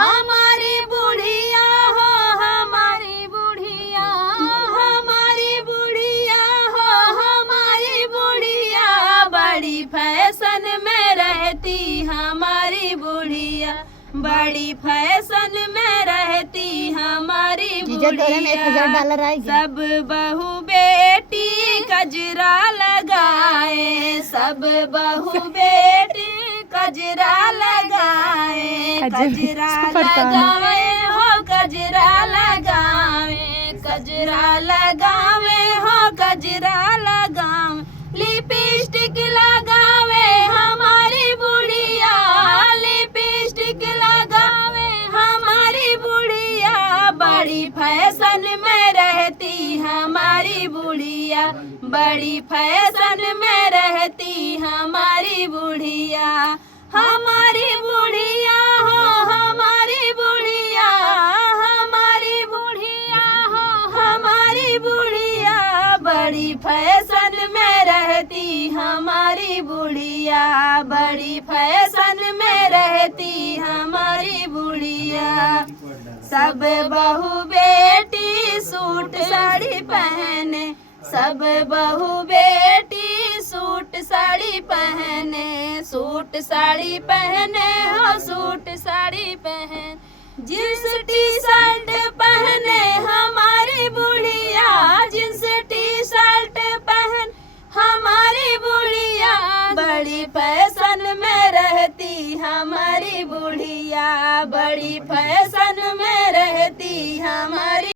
हमारी बुढ़िया हो हमारी बुढ़िया, हमारी बुढ़िया हो हमारी बुढ़िया, बड़ी फैशन में रहती हमारी बुढ़िया, बड़ी फैशन में रहती हमारी बुढ़िया। सब बहू बेटी कजरा लगाए, सब बहू बेटी कजरा लगाए, कजरा लगावे हो कजरा लगावे, कजरा लगावे हो कजरा लगावे, लिपस्टिक लगावे हमारी बुढ़िया, लिपस्टिक लगावे हमारी बुढ़िया, बड़ी फैशन में रहती हमारी बुढ़िया, बड़ी फैशन में रहती हमारी बुढ़िया। हमारी बुढ़िया हो हमारी बुढ़िया, हमारी बुढ़िया हो हमारी बुढ़िया, बड़ी फैशन में रहती हमारी बुढ़िया, बड़ी फैशन में रहती हमारी बुढ़िया। सब बहू बेटी सूट साड़ी पहने, सब बहू बेटी सूट साड़ी पहने, सूट साड़ी पहने हो सूट साड़ी पहन, जींस टी शर्ट पहने हमारी बुढ़िया, जींस टी शर्ट पहन हमारी बुढ़िया, बड़ी फैशन में रहती हमारी बुढ़िया, बड़ी फैशन में रहती हमारी